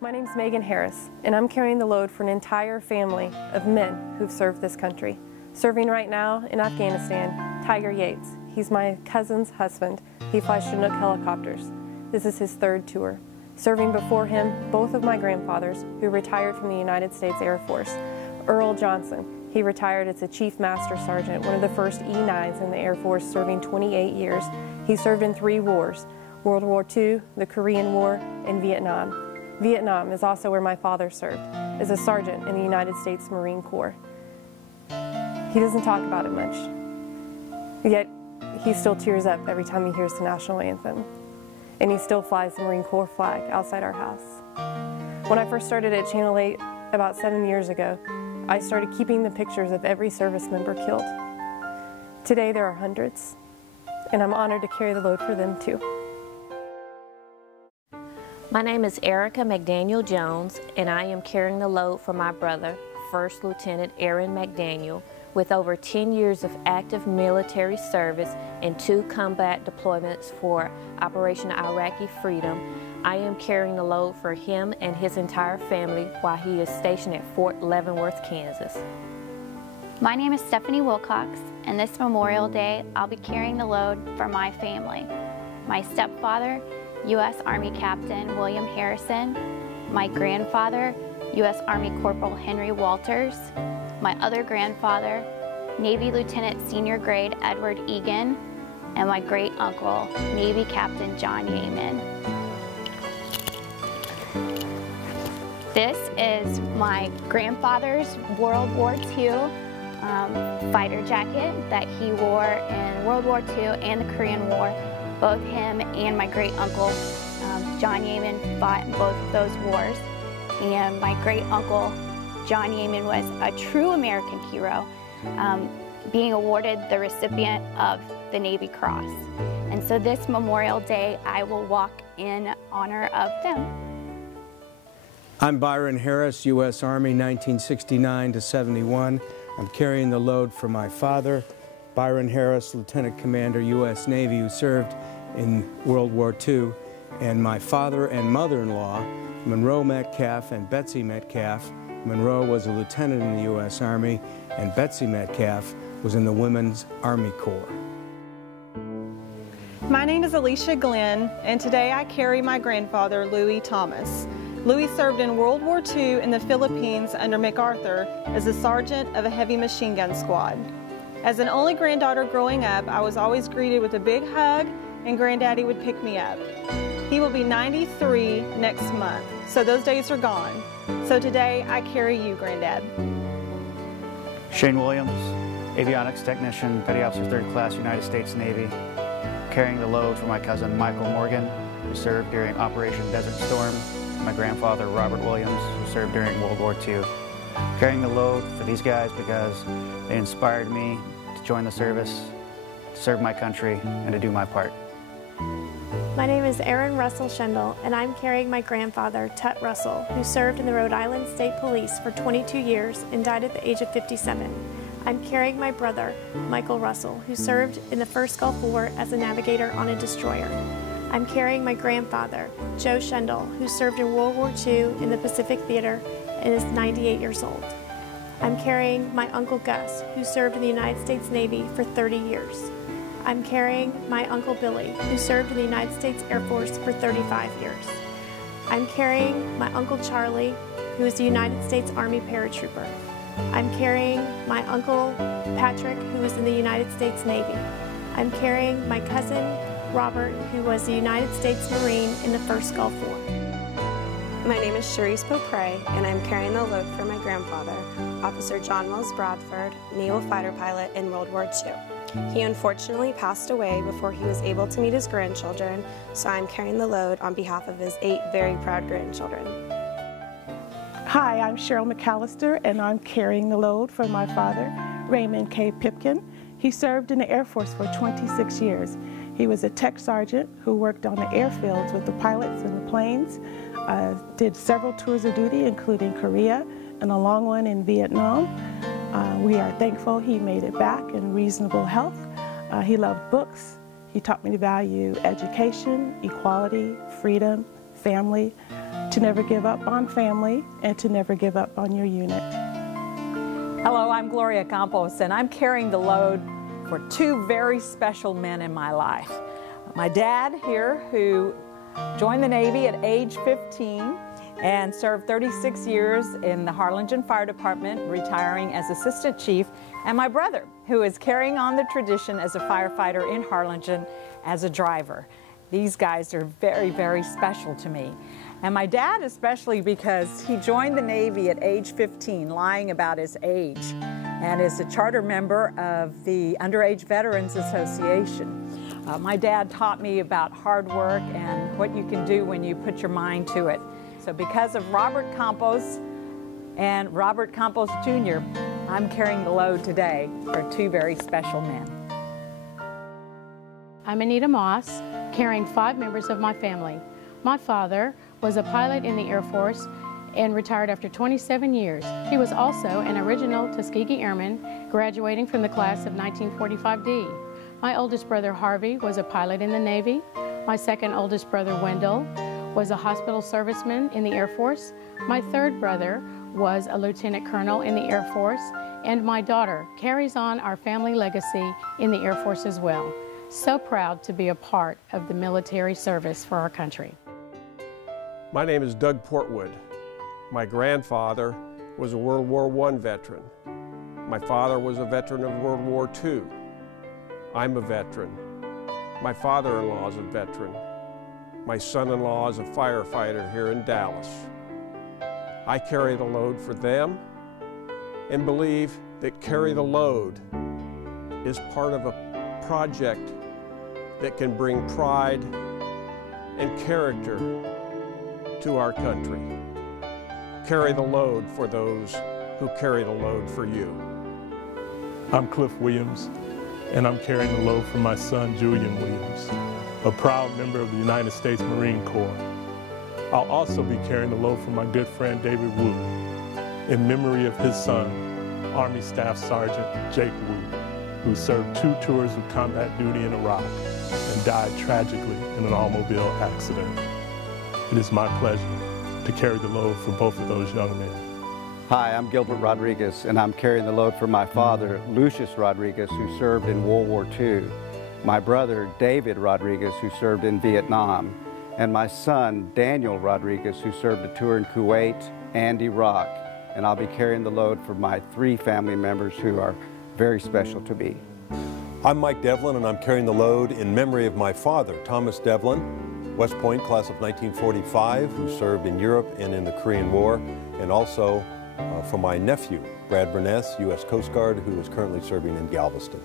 My name's Megan Harris, and I'm carrying the load for an entire family of men who've served this country. Serving right now in Afghanistan, Tiger Yates. He's my cousin's husband. He flies Chinook helicopters. This is his third tour. Serving before him, both of my grandfathers, who retired from the United States Air Force. Earl Johnson, he retired as a Chief Master Sergeant, one of the first E9s in the Air Force, serving 28 years. He served in 3 wars, World War II, the Korean War, and Vietnam. Vietnam is also where my father served, as a sergeant in the United States Marine Corps. He doesn't talk about it much, yet he still tears up every time he hears the national anthem. And he still flies the Marine Corps flag outside our house. When I first started at Channel 8 about 7 years ago, I started keeping the pictures of every service member killed. Today there are hundreds, and I'm honored to carry the load for them too. My name is Erica McDaniel Jones, and I am carrying the load for my brother, First Lieutenant Aaron McDaniel, with over 10 years of active military service and 2 combat deployments for Operation Iraqi Freedom. I am carrying the load for him and his entire family while he is stationed at Fort Leavenworth, Kansas. My name is Stephanie Wilcox, and this Memorial Day, I'll be carrying the load for my family. My stepfather, U.S. Army Captain William Harrison, my grandfather, U.S. Army Corporal Henry Walters, my other grandfather, Navy Lieutenant Senior Grade Edward Egan, and my great uncle, Navy Captain John Yeaman. This is my grandfather's World War II fighter jacket that he wore in World War II and the Korean War. Both him and my great uncle, John Yeaman, fought in both of those wars. And my great uncle, John Yeaman, was a true American hero, being awarded the recipient of the Navy Cross. And so this Memorial Day, I will walk in honor of them. I'm Byron Harris, U.S. Army, 1969 to 71. I'm carrying the load for my father, Byron Harris, Lieutenant Commander, U.S. Navy, who served in World War II, and my father and mother-in-law, Monroe Metcalf and Betsy Metcalf. Monroe was a lieutenant in the U.S. Army, and Betsy Metcalf was in the Women's Army Corps. My name is Alicia Glenn, and today I carry my grandfather, Louis Thomas. Louis served in World War II in the Philippines under MacArthur as a sergeant of a heavy machine gun squad. As an only granddaughter growing up, I was always greeted with a big hug, and Granddaddy would pick me up. He will be 93 next month, so those days are gone. So today, I carry you, Granddad. Shane Williams, avionics technician, Petty Officer 3rd Class, United States Navy, carrying the load for my cousin Michael Morgan, who served during Operation Desert Storm, and my grandfather Robert Williams, who served during World War II. Carrying the load for these guys because they inspired me to join the service, to serve my country, and to do my part. My name is Erin Russell Schendel, and I'm carrying my grandfather, Tut Russell, who served in the Rhode Island State Police for 22 years and died at the age of 57. I'm carrying my brother, Michael Russell, who served in the First Gulf War as a navigator on a destroyer. I'm carrying my grandfather, Joe Schendel, who served in World War II in the Pacific Theater and is 98 years old. I'm carrying my Uncle Gus, who served in the United States Navy for 30 years. I'm carrying my Uncle Billy, who served in the United States Air Force for 35 years. I'm carrying my Uncle Charlie, who is the United States Army paratrooper. I'm carrying my Uncle Patrick, who is in the United States Navy. I'm carrying my cousin Robert, who was the United States Marine in the First Gulf War. My name is Cherise Popre, and I'm carrying the load for my grandfather, Officer John Wells Bradford, naval fighter pilot in World War II. He unfortunately passed away before he was able to meet his grandchildren, so I'm carrying the load on behalf of his 8 very proud grandchildren. Hi, I'm Cheryl McAllister, and I'm carrying the load for my father, Raymond K. Pipkin. He served in the Air Force for 26 years. He was a tech sergeant who worked on the airfields with the pilots and the planes, did several tours of duty, including Korea, and a long one in Vietnam. We are thankful he made it back in reasonable health. He loved books. He taught me to value education, equality, freedom, family, to to never give up on family, and to never give up on your unit. Hello, I'm Gloria Campos, and I'm carrying the load for two very special men in my life. My dad here, who joined the Navy at age 15 and served 36 years in the Harlingen Fire Department, retiring as Assistant Chief, and my brother, who is carrying on the tradition as a firefighter in Harlingen as a driver. These guys are very, very special to me. And my dad especially, because he joined the Navy at age 15, lying about his age, and is a charter member of the Underage Veterans Association. My dad taught me about hard work and what you can do when you put your mind to it. So because of Robert Campos and Robert Campos Jr., I'm carrying the load today for two very special men. I'm Anita Moss, carrying 5 members of my family. My father was a pilot in the Air Force and retired after 27 years. He was also an original Tuskegee Airman, graduating from the class of 1945D. My oldest brother Harvey was a pilot in the Navy. My second oldest brother Wendell was a hospital serviceman in the Air Force. My third brother was a lieutenant colonel in the Air Force, and my daughter carries on our family legacy in the Air Force as well. So proud to be a part of the military service for our country. My name is Doug Portwood. My grandfather was a World War I veteran. My father was a veteran of World War II. I'm a veteran. My father-in-law is a veteran. My son-in-law is a firefighter here in Dallas. I carry the load for them and believe that Carry the Load is part of a project that can bring pride and character to our country. Carry the load for those who carry the load for you. I'm Cliff Williams, and I'm carrying the load for my son, Julian Williams, a proud member of the United States Marine Corps. I'll also be carrying the load for my good friend, David Wu, in memory of his son, Army Staff Sergeant Jake Wu, who served 2 tours of combat duty in Iraq and died tragically in an automobile accident. It is my pleasure to carry the load for both of those young men. Hi, I'm Gilbert Rodriguez, and I'm carrying the load for my father, Lucius Rodriguez, who served in World War II, my brother, David Rodriguez, who served in Vietnam, and my son, Daniel Rodriguez, who served a tour in Kuwait and Iraq. And I'll be carrying the load for my 3 family members who are very special to me. I'm Mike Devlin, and I'm carrying the load in memory of my father, Thomas Devlin, West Point, class of 1945, who served in Europe and in the Korean War, and also for my nephew, Brad Burness, U.S. Coast Guard, who is currently serving in Galveston.